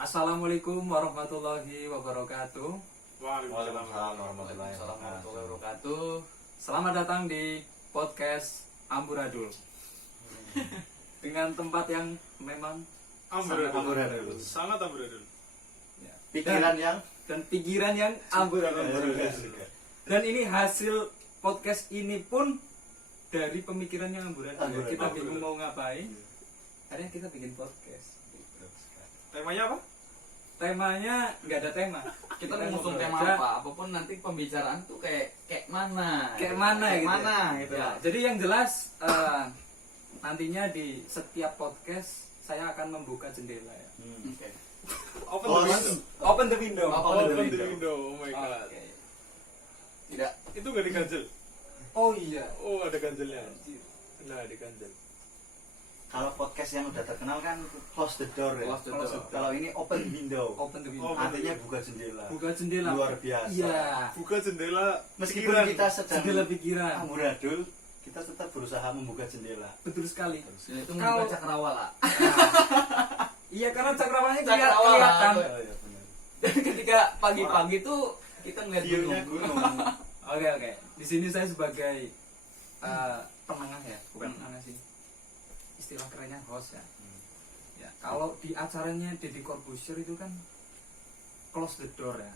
Assalamualaikum warahmatullahi wabarakatuh. Waalaikumsalam warahmatullahi wabarakatuh. Selamat datang di podcast Amburadul. Dengan tempat yang memang Amburadul. Sangat amburadul. ya, Pikiran yang amburadul. Dan ini hasil podcast ini pun dari pemikiran yang amburadul. Kita bingung mau ngapain. Akhirnya kita bikin podcast. Temanya apa? Temanya nggak ada tema. Kita mengusung tema apa, apapun nanti pembicaraan tuh kayak mana gitu. Ya, jadi yang jelas nantinya di setiap podcast saya akan membuka jendela ya. Oke. Open the window. Open the window. Open the window. Oh my god. Oke. Tidak. Itu gak diganjel. Oh iya. Oh, ada ganjelnya. Nah, diganjel. Kalau podcast yang udah terkenal kan close the door ya. Close the door. Kalau ini open window. Open the window. Artinya buka jendela. Buka jendela. Luar biasa. Iya. Buka jendela. Meskipun pikiran. kita sedang Jendela pikiran. amburadul, kita tetap berusaha membuka jendela. Betul sekali. Itu Kalau- membuka cakrawala. Iya karena cakrawalanya Cakrawala. kelihatan. Oh iya benar. Dan ketika pagi-pagi tuh kita ngeliat View-nya gunung. gunung. Oke. Di sini saya sebagai penengah ya, bukan penengah sih. Istilah kerennya host ya. Ya, kalau di acaranya Deddy Corbuzier itu kan close the door ya.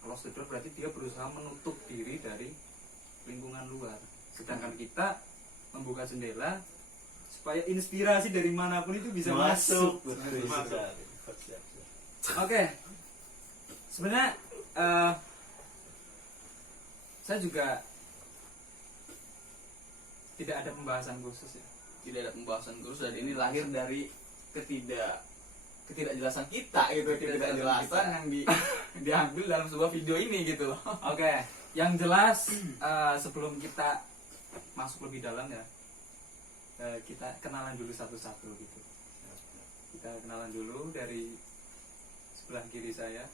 Close the door berarti dia berusaha menutup diri dari lingkungan luar. Sedangkan kita membuka jendela supaya inspirasi dari manapun itu bisa masuk. Betul Masuk. sekali. Oke. Sebenarnya saya juga tidak ada pembahasan khusus ya. Tidak ada pembahasan khusus dan ini lahir dari ketidakjelasan kita gitu, ketidakjelasan yang diambil dalam sebuah video ini gitu loh. Oke, yang jelas sebelum kita masuk lebih dalam ya, kita kenalan dulu satu-satu gitu. Kita kenalan dulu dari sebelah kiri saya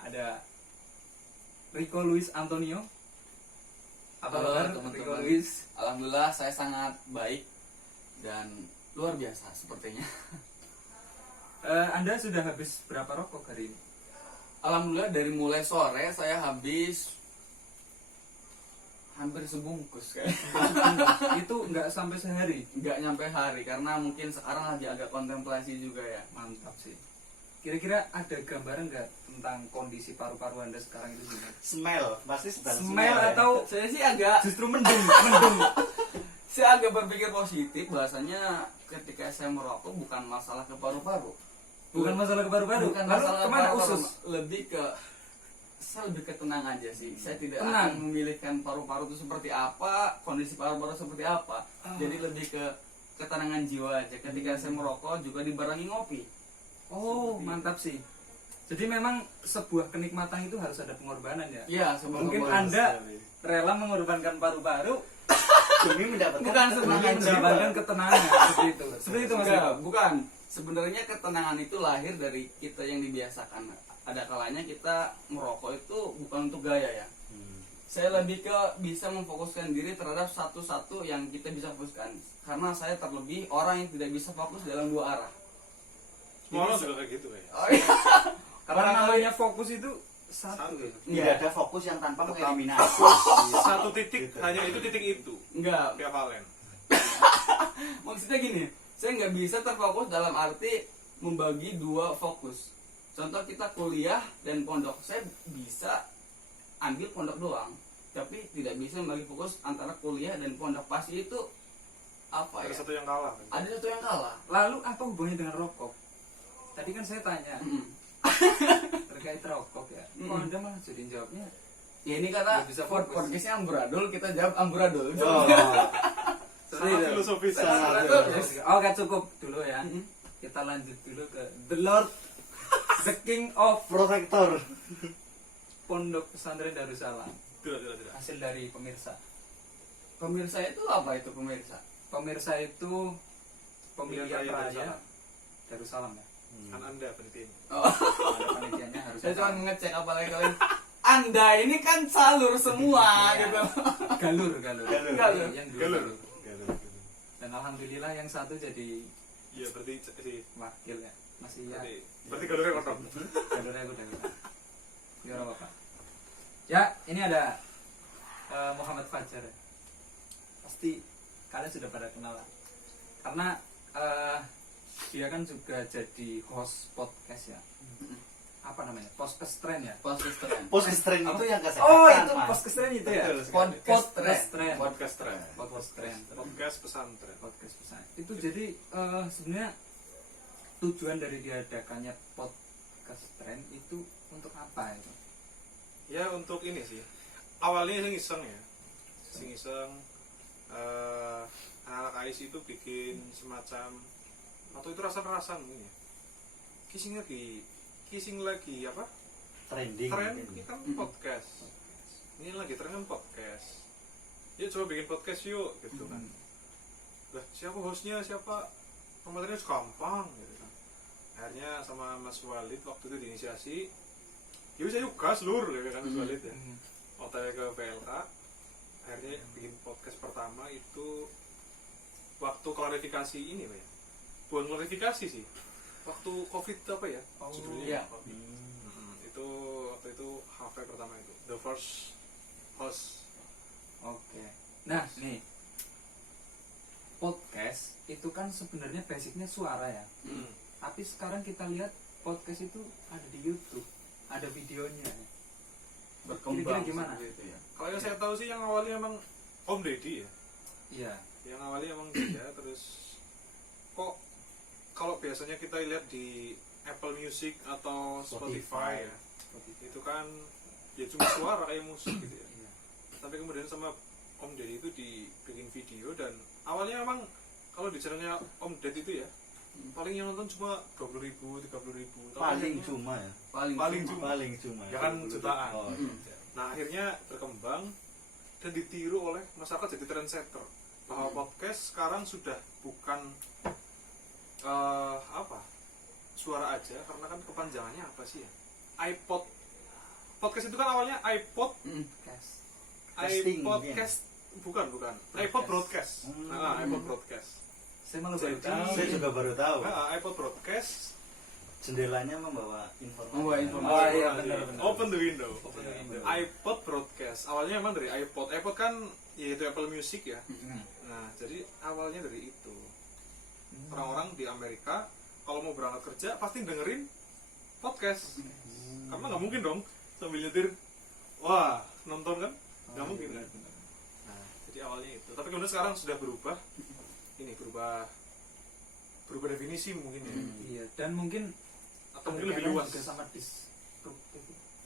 ada Rico Luis Antonio. Apa Halo, kabar teman-teman. Rico Luis? Alhamdulillah saya sangat baik dan luar biasa sepertinya. Anda sudah habis berapa rokok hari ini? Alhamdulillah dari mulai sore saya habis hampir sebungkus kayak. Itu nggak sampai sehari. Nggak nyampe hari karena mungkin sekarang lagi agak kontemplasi juga ya. Mantap sih. Kira-kira ada gambaran nggak tentang kondisi paru-paru Anda sekarang itu gimana? Smell, pasti sedang Smell ya. atau Saya sih agak justru mendung? saya agak berpikir positif bahasanya ketika saya merokok bukan masalah ke paru-paru. Bukan masalah ke paru-paru. Bukan Lalu masalah kemana paru-paru, usus? saya lebih ke tenang aja sih. Saya tidak Tenang. akan memilihkan paru-paru itu seperti apa, kondisi paru-paru seperti apa. Jadi lebih ke ketenangan jiwa aja. Ketika saya merokok juga dibarengi ngopi. Oh, mantap sih. Jadi memang sebuah kenikmatan itu harus ada pengorbanan ya. Iya, sebelum Mungkin ngopi. Anda rela mengorbankan paru-paru demi mendapatkan Bukan demi sebenarnya mendapatkan ketenangan seperti itu. Seperti itu Mas. Enggak, bukan. Sebenarnya ketenangan itu lahir dari kita yang dibiasakan. Ada kalanya kita merokok itu bukan untuk gaya ya. Saya lebih ke bisa memfokuskan diri terhadap satu-satu yang kita bisa fokuskan. Karena saya terlebih orang yang tidak bisa fokus dalam dua arah. Semua orang juga kayak gitu kayak. Oh iya. Karena namanya fokus itu satu. Satu. Tidak ada fokus yang tanpa mengeliminasi. Satu titik, Gitu. hanya itu titik itu. Enggak. Kayak Valen. Maksudnya gini, saya nggak bisa terfokus dalam arti membagi dua fokus. Contoh kita kuliah dan pondok, saya bisa ambil pondok doang, tapi tidak bisa membagi fokus antara kuliah dan pondok. Pasti itu apa Ada ya? satu yang kalah. Ada satu yang kalah. Lalu apa hubungannya dengan rokok? Tadi kan saya tanya Mm-mm. terkait rokok ya. Kok Mm-mm. Anda malah jadi jawabnya? Ya ini karena Nggak bisa fokus. podcastnya amburadul, kita jawab amburadul. Oh, Sangat filosofis. Sangat filosofis. Oke, cukup dulu ya. Mm-mm. Kita lanjut dulu ke The Lord, The King of protektor. Pondok Pesantren Darussalam. Tidak. Hasil dari pemirsa. Pemirsa itu apa itu pemirsa? Pemirsa itu pemilihan Pemilihan raya raya Darussalam ya. Kan Anda penelitian. Ada panitianya harus. Saya cuma ngecek apalagi kalian. Anda ini kan salur semua Iya. gitu. Galur. Galur. Yang dulu Galur. galur. Dan alhamdulillah yang satu jadi Iya, berarti sih. wakil ya. masih ya. Berarti galurnya kotor. Galurnya aku udah gitu. Ya apa? Ya, ini ada Muhammad Fajar. Pasti kalian sudah pada kenal lah. Karena dia kan juga jadi host podcast ya. Apa namanya? Podcast Trend ya. Podcast Trend. Podcast Trend itu yang kesehatan. Oh, itu Mas. podcast Trend itu ya. Betul sekali. Podcast Trend. Podcast Trend. Podcast Trend. Podcast pesantren. Podcast pesan. Itu jadi sebenarnya tujuan dari diadakannya podcast Trend itu untuk apa itu? Ya untuk ini sih. Awalnya iseng ya. Iseng anak-anak AIS itu bikin semacam atau itu rasa-rasan ini ya. Kissing lagi apa? Trending. Tren mungkin. ini kan podcast. Ini lagi tren kan podcast. Ya coba bikin podcast yuk gitu kan. Lah siapa hostnya, siapa pematerinya gampang gitu kan. Akhirnya sama Mas Walid waktu itu diinisiasi. Ya bisa yuk gas lur ya kan Mas Walid ya. OTW ke PLK. Akhirnya bikin podcast pertama itu waktu klarifikasi ini Pak ya. Bukan klarifikasi sih. Waktu Covid apa ya? Oh, judulnya. iya. Itu waktu itu HV pertama itu. The first host. Oke. Nah, nih. Podcast itu kan sebenarnya basicnya suara ya. Tapi sekarang kita lihat podcast itu ada di YouTube, ada videonya. Berkembang Kira-kira gimana? seperti itu ya. Kalau yang saya tahu sih yang awalnya emang Om Deddy ya. Iya. Yang awalnya emang dia terus kok kalau biasanya kita lihat di Apple Music atau Spotify ya, itu kan ya cuma suara kayak musik gitu ya. Iya. Tapi kemudian sama Om Deddy itu dibikin video dan awalnya emang kalau di channelnya Om Deddy itu ya paling yang nonton cuma 20.000, 30.000. Paling cuma ya. Paling cuma. Paling cuma. Ya kan jutaan. Oh, Nah akhirnya berkembang dan ditiru oleh masyarakat jadi trendsetter bahwa podcast sekarang sudah bukan apa suara aja karena kan kepanjangannya apa sih ya iPod podcast itu kan awalnya iPod Podcast. Casting, iPodcast bukan iPod broadcast iPod broadcast Saya malah baru tahu. saya juga baru tahu. iPod broadcast Jendelanya membawa informasi. Membawa informasi. Oh iya benar. open the window Open the window. iPod broadcast awalnya emang dari iPod kan yaitu Apple Music ya. Nah jadi awalnya dari itu orang-orang di Amerika kalau mau berangkat kerja pasti dengerin podcast karena nggak mungkin dong sambil nyetir wah nonton kan nggak mungkin kan. Nah jadi awalnya itu tapi kemudian sekarang sudah berubah definisi mungkin ya Iya, dan mungkin atau mungkin lebih berkaitan luas juga sama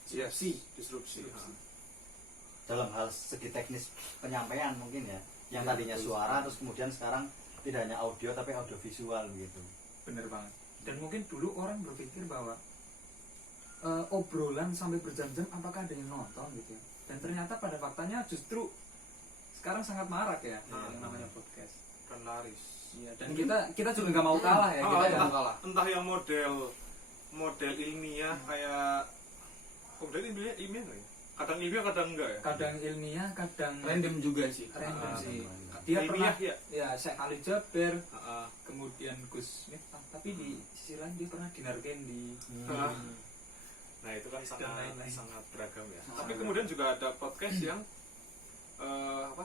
disrupsi. disrupsi. Dalam hal segi teknis penyampaian mungkin ya. Yang tadinya suara terus kemudian sekarang tidak hanya audio tapi audio visual gitu. Bener banget. Dan mungkin dulu orang berpikir bahwa obrolan sampai berjam-jam apakah ada yang nonton gitu ya. Dan ternyata pada faktanya justru sekarang sangat marak ya yang namanya podcast. kan laris. Iya, dan kita juga nggak mau kalah ya. Kita jangan ya. kalah. Entah yang model ilmiah kayak kemudian ilmiah nggak ya? Kadang ilmiah kadang enggak ya? Kadang ilmiah, kadang Random juga sih. random sih. random. Dia ilmiah pernah ya. Syekh Ali Jaber, Heeh. kemudian Gus Miftah, tapi di sisi lain dia pernah dinar Kendi. Nah itu kan Dan lain-lain. sangat beragam ya. Sangat Tapi beragam. kemudian juga ada podcast yang apa?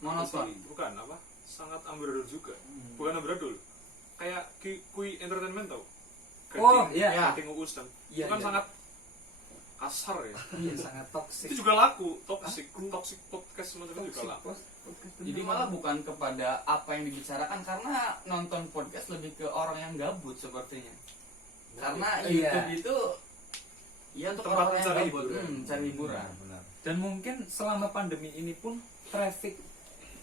Monoton. Bukan apa? Sangat amburadul juga. Bukan amburadul. Kayak kui entertainment tau. Oh, iya. Gading Uus dan Iya, itu kan iya. sangat kasar ya. Iya, sangat toksik. Itu juga laku, toxic podcast semacam itu juga laku. Jadi malah bukan kepada apa yang dibicarakan karena nonton podcast lebih ke orang yang gabut sepertinya. Karena Iya. YouTube itu ya untuk Tempat orang yang mencari gabut, hiburan. cari hiburan. Benar. Dan mungkin selama pandemi ini pun traffic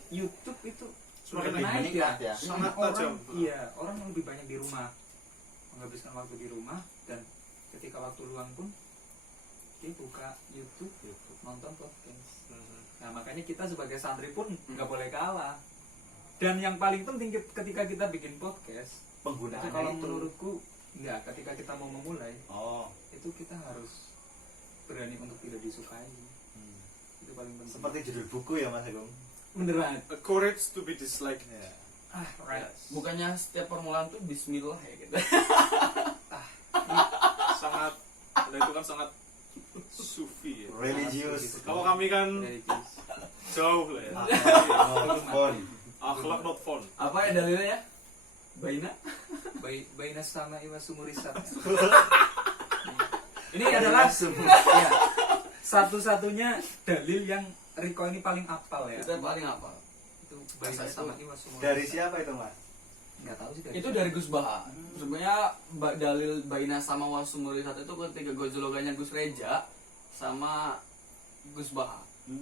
YouTube itu Semakin semakin naik meningkat ya. Sangat Orang- tajam. Iya, orang lebih banyak di rumah, menghabiskan waktu di rumah, dan ketika waktu luang pun dia buka YouTube, nonton podcast. Nah makanya kita sebagai santri pun nggak boleh kalah. Dan yang paling penting ketika kita bikin podcast, itu Penggunaannya kalau itu. menurutku nggak, ketika kita mau memulai Oh, itu kita harus berani untuk tidak disukai. Itu paling penting. seperti judul buku ya Mas Agung. beneran. A courage to be disliked. Ya. Right. Bukannya setiap permulaan tuh bismillah ya gitu. Sangat, udah itu kan sangat sufi ya. Religius. Kalau kami kan Religius. jauh lah ya. Not fun. Akhlak not fun. Apa ya dalilnya? Baina? Baina sama iwa sumurisat. Ini adalah ya, satu-satunya dalil yang Riko ini paling apal ya. Kita paling apa? Itu baina sama iwa sumurisat. Dari siapa itu, Mas? Nggak tahu sih dari. Itu dari Gus Baha. Sebenarnya dalil Baina sama Wasumurisat itu ketika gojologannya Gus Reja sama Gus Baha.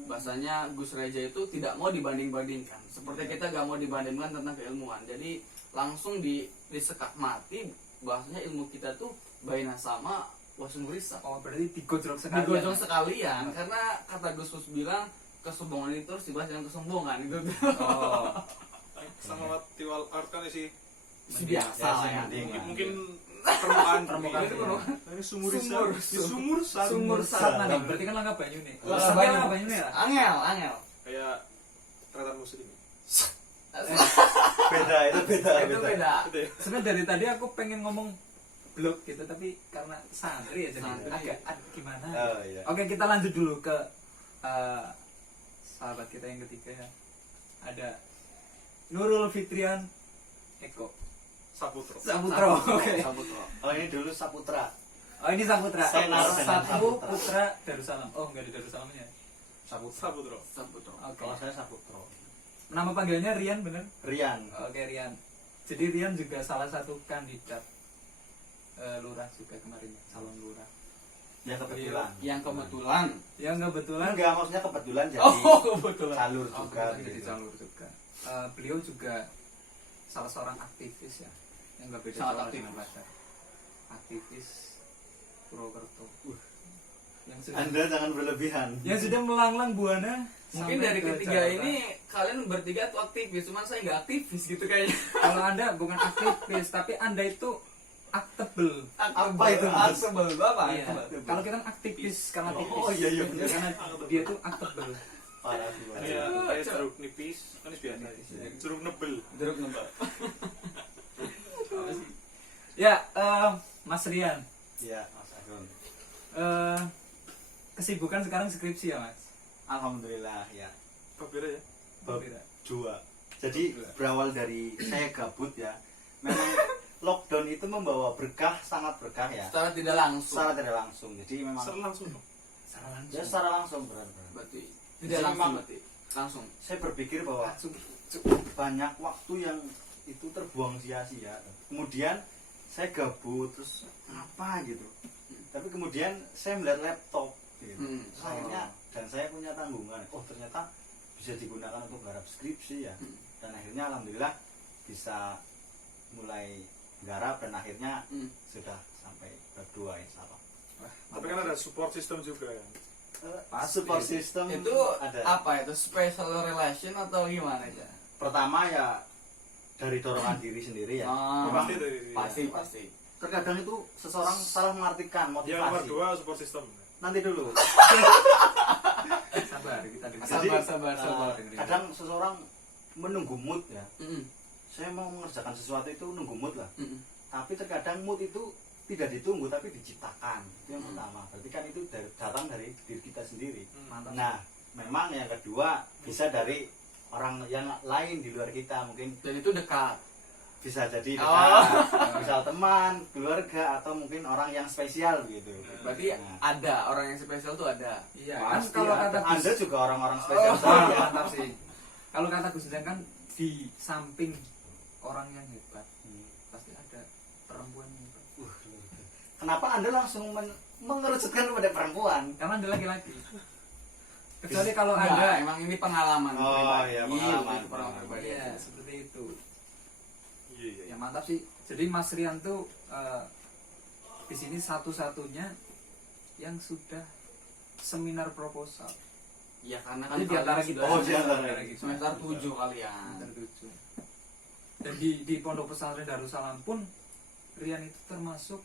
Bahasanya Gus Reja itu tidak mau dibanding-bandingkan. Seperti kita gak mau dibandingkan tentang keilmuan. Jadi langsung disekak mati bahasanya ilmu kita tuh Baina sama Wasumurisat. Oh, berarti digojlok sekalian. Digojong sekalian karena kata Gus Gus bilang kesombongan itu terus dibahas dengan kesombongan gitu. Oh. Sama tiwal art kan sih. Biasa lah ya. Mungkin permukaan Permukaan ini. itu. Ini sumur Sumur. sumur sat. Sumur sana nih, berarti kan langkah banyu nih. Langkah banyu nih ya. Angel. Kayak teratan muslim. Beda, itu beda. Itu beda. Gitu ya. Sebenarnya dari tadi aku pengen ngomong blog gitu, tapi karena santri ya jadi Santri. agak gimana. Oh iya. Oke, kita lanjut dulu ke sahabat kita yang ketiga ya. Ada Nurul Fitrian Eko Saputro. Saputro. Oke. Saputro. Oh ini dulu Saputra. Oh, ini Saputra. Saya naruh dengan Satu Saputra. putra Darussalam. Oh, enggak ada Darussalamnya. Saputro. Saputro. Oke. Kalau saya Saputro. Nama panggilannya Rian bener? Rian. Oke, Rian. Jadi Rian juga salah satu kandidat lurah juga kemarin, calon lurah. Ya kebetulan. Yang kebetulan. Yang kebetulan Enggak, maksudnya kebetulan jadi Oh, kebetulan. jalur Oh, juga. kebetulan jadi gitu. jalur juga. Beliau juga salah seorang aktivis ya, yang nggak beda Sangat jauh aktif. dengan Pacar. Aktivis Purwokerto. Yang sudah, Anda jangan berlebihan. yang sudah melanglang buana. Mungkin sampai dari ke ketiga Jakarta. ini kalian bertiga tuh aktivis, cuman saya nggak aktivis gitu kayaknya. Kalau Anda bukan aktivis, tapi Anda itu aktable. Apa itu, Mas? Aktable bapak. Iya. Kalau kita kan aktivis, karena aktivis. Oh, iya, iya. Karena dia itu aktable. Parah sih, Mas. Kayak jeruk nipis, kan biasa. Jeruk nebel. Jeruk nembak. Ya, Mas Rian. Iya, Mas Agun. Kesibukan sekarang skripsi ya, Mas? Alhamdulillah ya. Papira ya. Bab Beda. 2. Jadi berawal dari saya gabut ya. Memang lockdown itu membawa berkah, sangat berkah ya. Secara tidak langsung. Secara tidak langsung. Jadi memang Ser langsung dong. Salah langsung. ya secara langsung benar-benar. Berarti Jadi tidak langsung memang- berarti. Langsung. Saya berpikir bahwa Langsung. banyak waktu yang itu terbuang sia-sia. Kemudian saya gabut terus apa gitu. Tapi kemudian saya melihat laptop gitu. Terus akhirnya dan saya punya tanggungan. Oh, ternyata bisa digunakan untuk garap skripsi ya. Dan akhirnya alhamdulillah bisa mulai garap dan akhirnya sudah sampai bab 2 insyaallah. Tapi kan ada support system juga ya. Support system Itu ada. apa itu? Special relation atau gimana ya? Pertama ya dari dorongan diri sendiri ya. Oh, Memang Pasti dari pasti. terkadang itu seseorang salah mengartikan Yang nomor motivasi. 2 support system. Nanti dulu. Sabar, kita dengar. Jadi, Sabar. Kadang seseorang menunggu mood ya. Mm-mm. Saya mau mengerjakan sesuatu itu nunggu mood lah. Mm-mm. Tapi terkadang mood itu tidak ditunggu tapi diciptakan. Itu yang pertama. Berarti kan itu datang dari diri kita sendiri. Mantap. Nah, memang yang kedua bisa dari orang yang lain di luar kita, mungkin Dan itu dekat. bisa jadi Oh. dekat, misal teman, keluarga atau mungkin orang yang spesial gitu. Berarti Nah, ada orang yang spesial tuh ada. Iya, kan pasti kalau ada. kata Anda Gus, juga orang-orang spesial. Wah, mantap sih. Kalau kata Gus Jan kan di samping orang yang hebat pasti ada perempuan yang hebat. Kenapa Anda langsung mengerucutkan kepada perempuan? Karena Anda laki-laki. Kecuali kalau Enggak, Anda emang ini pengalaman Oh, pribadi. iya, pengalaman. Itu pengalaman pribadi. iya, seperti itu. Iya. Ya mantap sih. Jadi Mas Rian tuh di sini satu-satunya yang sudah seminar proposal. Iya, karena kan Jadi di antara kalian kita. sudah Oh, di antara kita. semester 7 kalian. Semester 7. Dan di Pondok Pesantren Darussalam pun Rian itu termasuk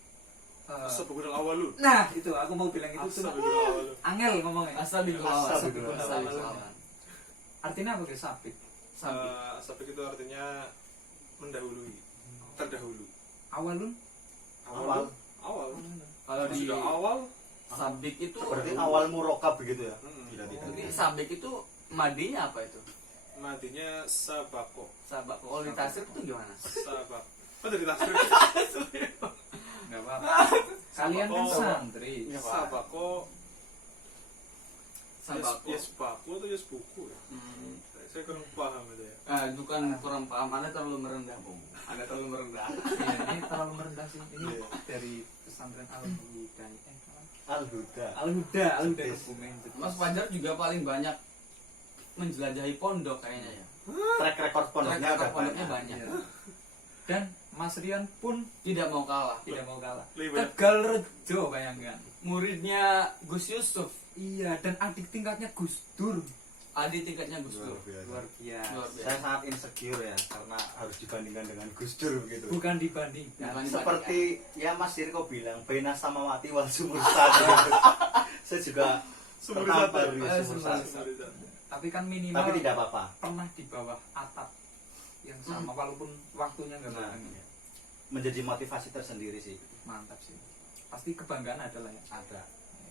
Sebegudal awalu. nah itu aku mau bilang itu cuma Sebegudal awalu. angel ngomongnya. Astagfirullah. Astagfirullah. Artinya apa guys? Sapit. Sampai. Sabik itu artinya mendahului, terdahulu. Awalun Awal. Awal. Kalau di Sudah awal. sabik itu Berarti awal murokab begitu ya? Mm-mm. Bila tidak. berarti sabik itu madinya apa itu? Matinya sabako. Sabak. Kalau di tasrif itu gimana? Sabak. Oh dari tasrif. nggak apa-apa. Kalian kan Oh. santri. Iya, Pak. Sabako. Sabako. Yes baku atau yes buku ya? Hmm. Saya kurang paham itu ya. Itu kan kurang paham. Anda terlalu merendah, Bung. Anda terlalu merendah. Iya, ini terlalu merendah sih. Ini Iya. dari pesantren Al-Huda. Al-Huda. Al-Huda Yes. Kebumen. Mas Fajar juga paling banyak menjelajahi pondok kayaknya ya. Track record pondoknya Track record udah pondoknya banyak. banyak. Iya. Dan Mas Rian pun Tidak mau kalah. tidak mau kalah. Lebih banyak. Tegal Rejo bayangkan. Muridnya Gus Yusuf, Iya, dan adik tingkatnya Gus Dur. adik tingkatnya Gus Luar Dur. biasa. Luar biasa. Luar biasa. Saya sangat insecure ya karena harus dibandingkan dengan Gus Dur begitu. Bukan dibandingkan. Bukan. Seperti ya Mas Dirko bilang, Baina Samawati wal Sumur Satu. Saya juga Sumur tertampar satu. di Eh, Sumur sumur Satu. Sumur satu. Tapi kan minimal Tapi tidak apa-apa. pernah di bawah atap yang sama walaupun waktunya nggak Nah, bareng. iya. Menjadi motivasi tersendiri sih. Mantap sih. Pasti kebanggaan adalah ya. Ada.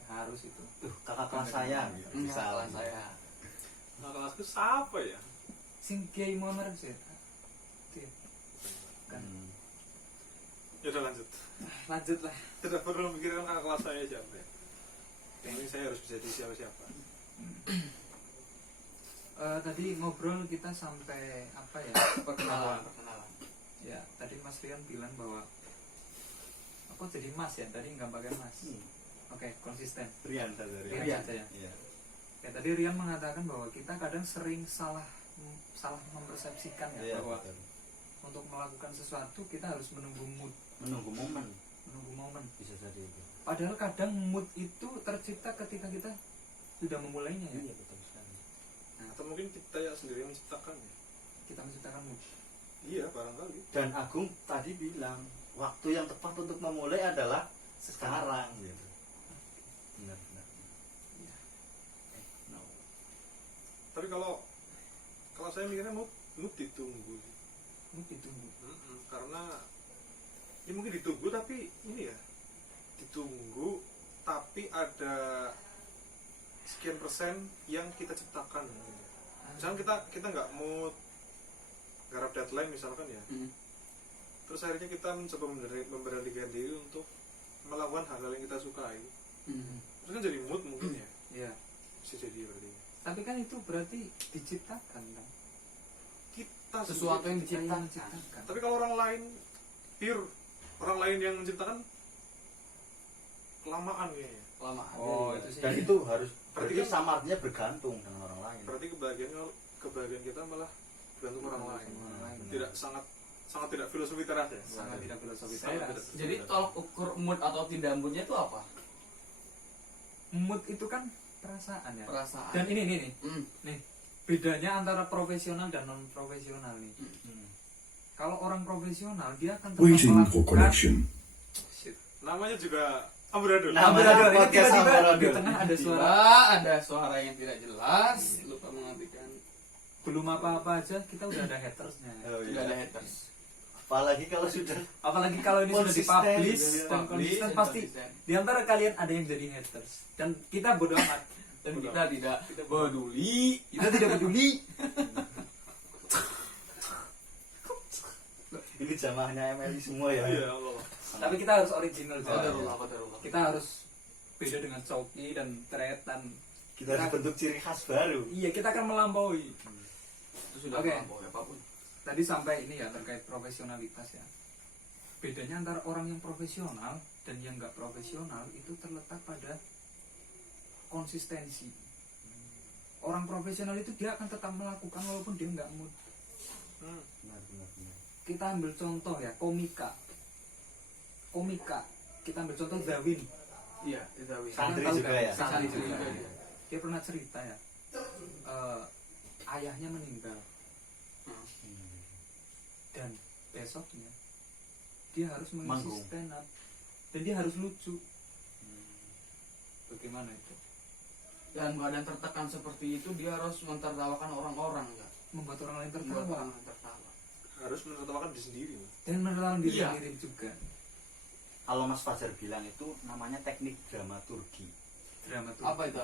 Harus itu. Tuh kakak kelas saya. Enggak, Bisa kelas saya. Nah kelasku siapa ya? Sing Kiai Muhammad sih. Oke. Kan. Ya udah lanjut. Lanjut lah. Tidak perlu memikirkan kakak kelas saya siapa ya. Ini saya harus bisa di siapa-siapa. Tadi ngobrol kita sampai apa ya? Perkenalan, Perkenalan. perkenalan. Ya, tadi Mas Rian bilang bahwa aku jadi Mas ya, tadi nggak pakai Mas. Oke, konsisten. Rian saja Rian Rian. saja ya. Iya. Ya, tadi Rian mengatakan bahwa kita kadang sering salah mempersepsikan ya Iya, bahwa betul. untuk melakukan sesuatu kita harus menunggu mood, Menunggu momen menunggu momen. bisa jadi itu. Padahal kadang mood itu tercipta ketika kita sudah memulainya ya. Iya betul sekali. Atau mungkin kita ya sendiri menciptakan ya. Kita menciptakan mood. Iya barangkali. Dan Agung tadi bilang waktu yang tepat untuk memulai adalah sekarang gitu. Benar. Iya. No. Tapi kalau saya mikirnya mood ditunggu. Mood ditunggu. Karena ya mungkin ditunggu tapi ini ya ditunggu tapi ada sekian persen yang kita ciptakan. Misalkan kita nggak mood garap deadline misalkan ya. Terus akhirnya kita mencoba memberanikan diri untuk melakukan hal-hal yang kita sukai. Terus kan jadi mood mungkin ya. Iya. Bisa jadi berarti. Tapi kan itu berarti diciptakan kan. Kita Sesuatu yang Kita diciptakan. menciptakan. Tapi kalau orang lain pure orang lain yang menciptakan kelamaan kayaknya. Lama. Oh, itu sih. Dan itu harus Berarti berarti kan- sama artinya bergantung dengan orang lain. Berarti kebahagiaan kita malah bergantung orang lain. Orang lain. Tidak sangat tidak filosofi teras ya. Sangat tidak filosofi Sangat teras. tidak. Jadi tolak ukur mood atau tidak moodnya itu apa? Mood itu kan perasaan ya. Perasaan. Dan ini nih, Hmm. bedanya antara profesional dan non profesional nih. Hmm. Kalau orang profesional dia akan tetap Waiting for melakukan connection. Shit. Namanya juga amburadul. Nah, Amburadul. Ini podcast tiba-tiba amburadul. di tengah ada suara. Tiba ada suara yang tidak jelas, lupa menghentikan. Belum apa-apa aja kita udah ada hatersnya. Oh, Tidak iya. ada haters. Apalagi kalau sudah Apalagi kalau ini sudah Konsisten, dipublish gitu ya. dan konsisten pasti di antara kalian ada yang jadi haters dan kita bodoh amat. Dan kita tidak peduli. Kita tidak peduli. ini jamaahnya MLI semua ya. Iya Allah. Tapi kita harus original Oh, Jar. iya. Qadarullah. Kita harus beda dengan Coki dan Thread dan Kita harus bentuk ciri khas baru. iya kita akan melampaui. Itu sudah Oke. melampaui apapun. Tadi sampai ini ya terkait profesionalitas ya. Bedanya antara orang yang profesional dan yang nggak profesional itu terletak pada konsistensi. Orang profesional itu dia akan tetap melakukan walaupun dia nggak mood. Benar. Kita ambil contoh ya komika. Kita ambil contoh Zawin. Iya, itu Zawin. Santri Kalian tahu juga kan? ya? Santri Santri juga. juga. Dia pernah cerita ya. Ayahnya meninggal dan besoknya dia harus mengisi Manggung. stand up dan dia harus lucu. Bagaimana itu? Dan keadaan tertekan seperti itu dia harus mentertawakan orang-orang ya. Membuat orang lain Membuat tertawa. orang lain tertawa. harus menertawakan diri sendiri. dan menertawakan diri Iya. sendiri juga. Kalau Mas Fajar bilang itu namanya teknik dramaturgi. Drama tuh. Apa itu?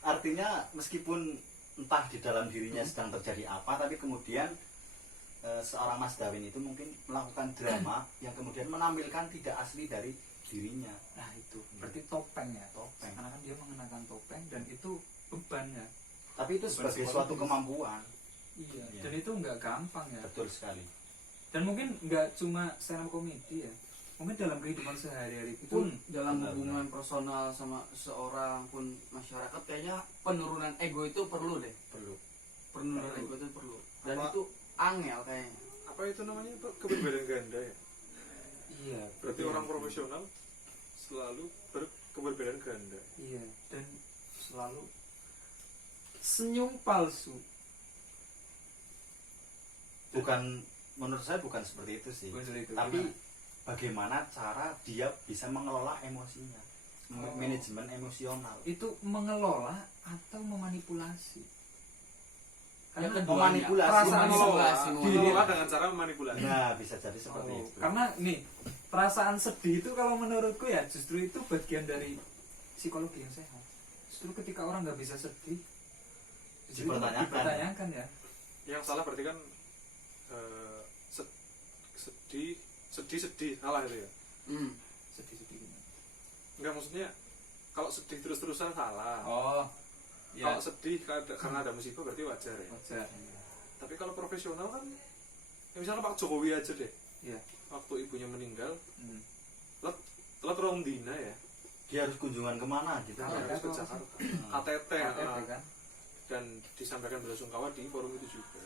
Artinya meskipun entah di dalam dirinya sedang terjadi apa, tapi kemudian seorang Mas Dawin itu mungkin melakukan drama yang kemudian menampilkan tidak asli dari dirinya. Nah itu berarti topeng ya, Topeng. karena kan dia mengenakan topeng dan itu bebannya. Tapi itu sebagai suatu kemampuan. Iya. Iya. Dan itu nggak gampang ya. Betul sekali. Dan mungkin nggak cuma stand up comedy ya, mungkin dalam kehidupan sehari-hari Pun pun dalam Benar, hubungan personal sama seorang pun masyarakat kayaknya penurunan ego itu perlu deh. Perlu. Penurunan ego itu perlu. Dan Apa? itu angel kayaknya. Apa itu namanya, Pak? Keberbedaan ganda ya. iya. Berarti orang profesional selalu berkeberbedaan ganda. Iya. Dan selalu senyum palsu. Bukan, menurut saya bukan seperti itu sih. Bukan seperti itu. Tapi Gimana? bagaimana cara dia bisa mengelola emosinya, Oh. manajemen emosional. Itu mengelola atau memanipulasi. Yang Karena keduanya. memanipulasi, perasaan Memanipulasi, Mengelola dengan cara memanipulasi. Nah, bisa jadi seperti Oh, itu. karena nih perasaan sedih itu kalau menurutku ya justru itu bagian dari psikologi yang sehat. Justru ketika orang nggak bisa sedih, justru Dipertanyakan. dipertanyakan ya. Yang salah berarti kan sedih salah itu ya. Sedih-sedih gimana? Enggak, maksudnya kalau sedih terus-terusan salah. Oh, Kalau sedih karena ada musibah berarti wajar ya. wajar. Tapi kalau profesional kan, ya misalnya Pak Jokowi aja deh. Iya. Waktu ibunya meninggal, Hmm. telat rong dina ya. Dia harus kunjungan kemana gitu. Kalau Harus ke apa Jakarta. Hmm. KTT, KTP kan. dan disampaikan belasungkawa di forum itu juga.